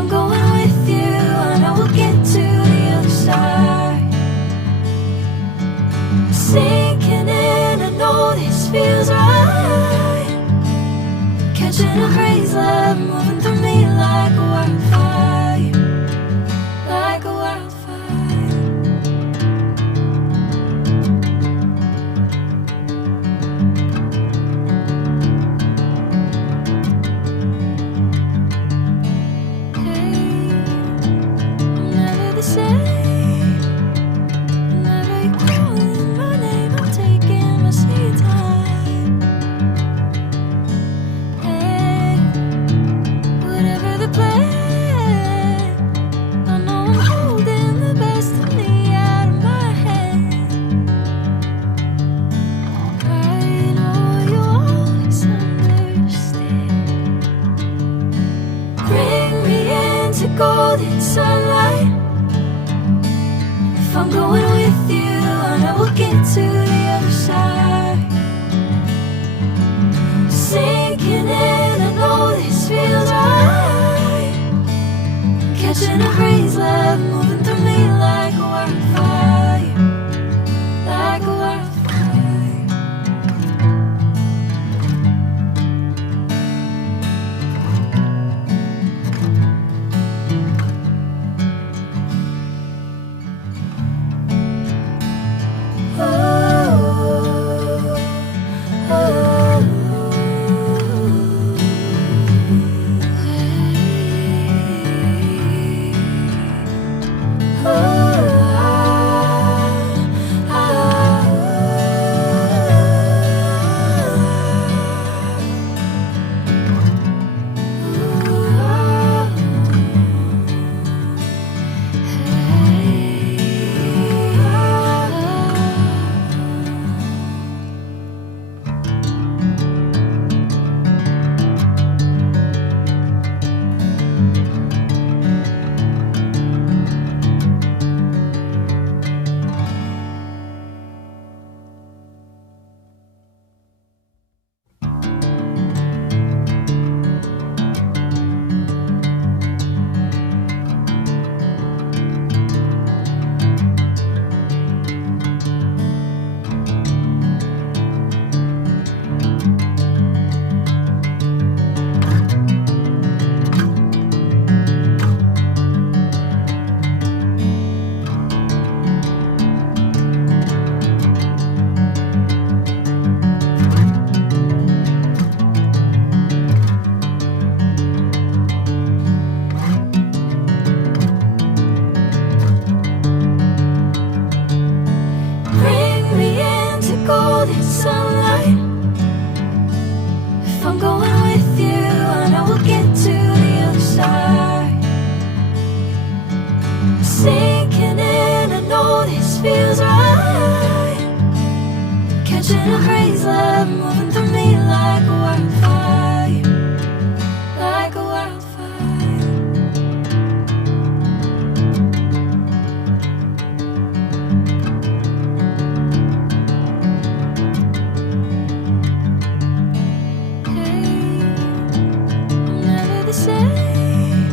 I'm going with you, I know we'll get to the other side. Sinking in, I know this feels right. Catching a crazy love, moving through me like a wildfire, like a wildfire. Hey, I'm never the same. Whenever you're calling my name, I'm taking my sweet time. Hey, whatever the plan, I know I'm holding the best of me out of my hand. I know you'll always understand. Bring me into golden sunlight. If I'm going with you, I know we'll get to the other side. Sinking in, I know this feels right. Catching a crazy love, moving through me like a wildfire, like a wildfire. Bring me into golden sunlight. If I'm going with you, I know we'll get to the other side. Sinking in, I know this feels right. Catching a crazy love, moving through me like a wildfire, like a wildfire. Hey, I'm never the same.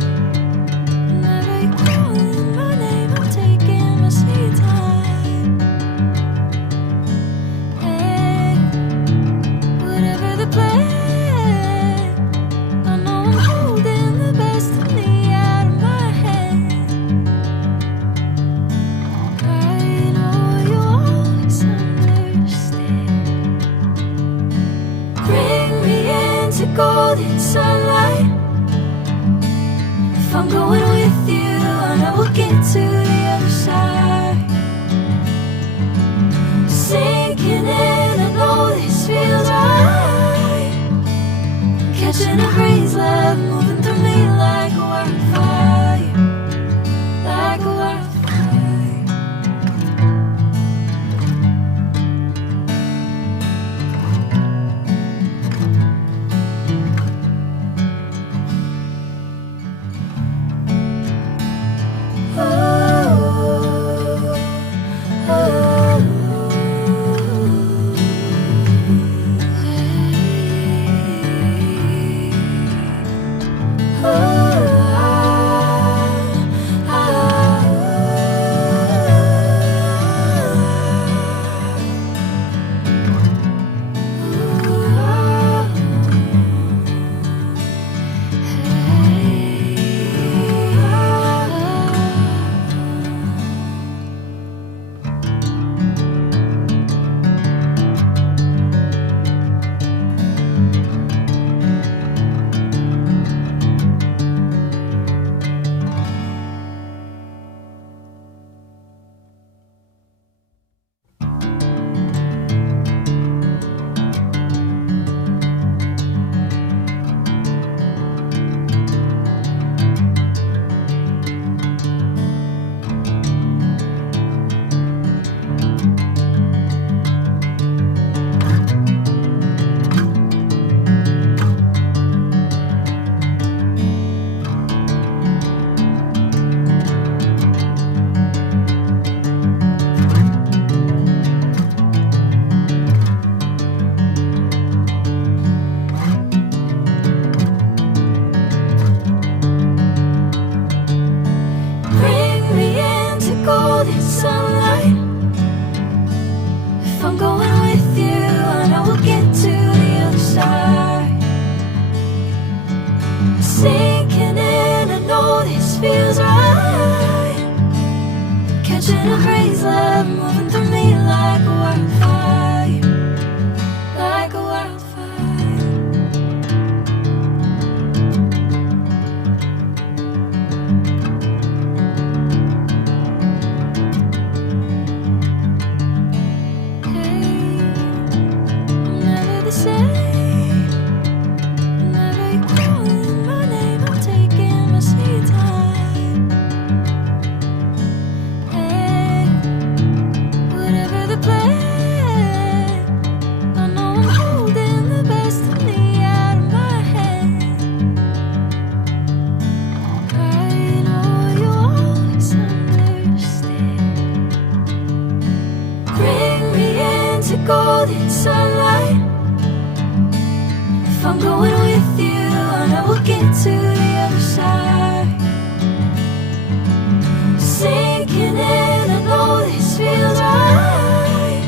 Whenever you're calling my name, I'm taking my sweet time. Hey, whatever the plan, I know I'm holding the best of me out of my hand. I know you'll always understand. Bring me into golden sunlight. If I'm going with you, I know we'll get to the other side. Sinking in, I know this feels right. Catching a crazy love, moving through me like a wildfire, like a wildfire. sunlight. If I'm going with you, I know we'll get to the other side. Sinking in, I know this feels right. Catching a breeze, love moving through me like a wildfire, like a wildfire. Hey, I'm never the same. Whenever you're calling my name, I'm taking my sweet time. Hey, whatever the plan, I know I'm holding the best of me out of my hand. I know you'll always understand. Bring me into golden sunlight. If I'm going with you, I know we'll get to the other side. Sinking in, I know this feels right.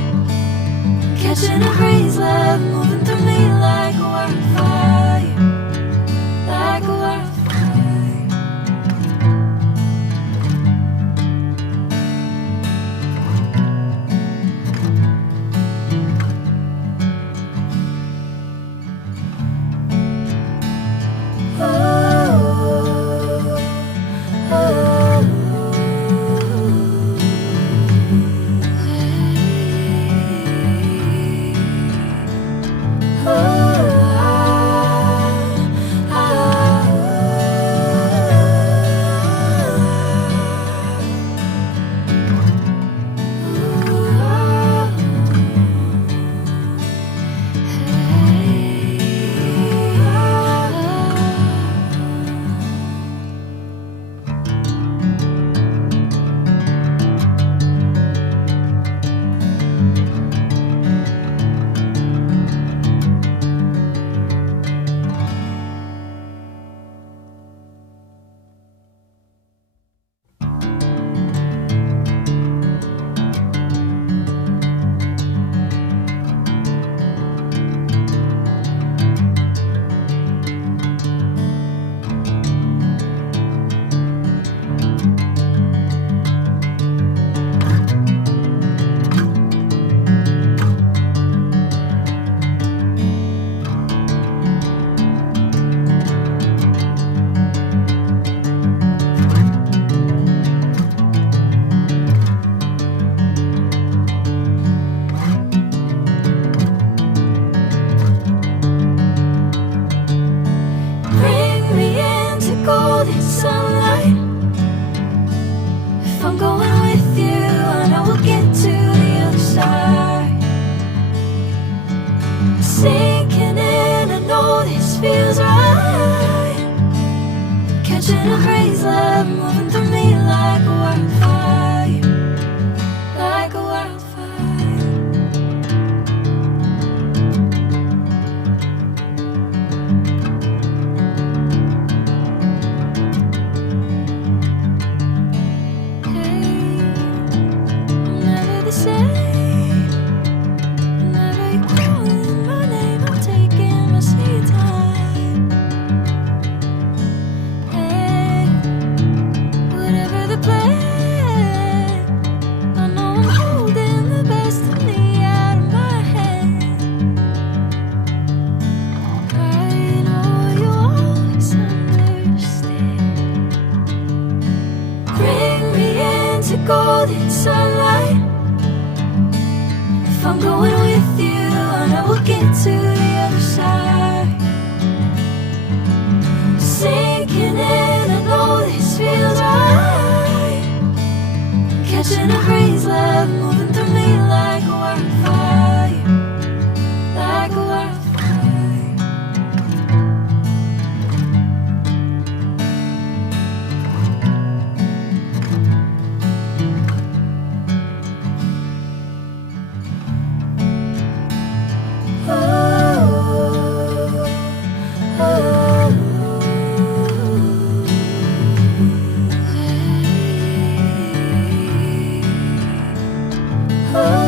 Catching a breeze, love moving through me like a wildfire, like a wildfire. Bring me into golden sunlight. If I'm going with you, I know we'll get to the other side. Sinking in, I know this feels right. Catching a breeze, love moving through me like a wildfire, like a wildfire. Hey, I'm never the same. Whenever you're calling my name, I'm taking my sweet time. Hey, whatever the plan, I know I'm holding the best of me out of my hand. I know you'll always understand. Bring me into golden sunlight. If I'm going with you, I know we'll get to the other side. Sinking in, I know this feels right. Catching a breeze, love moving through me like a wildfire, like a wildfire. Oh, oh, oh. Oh.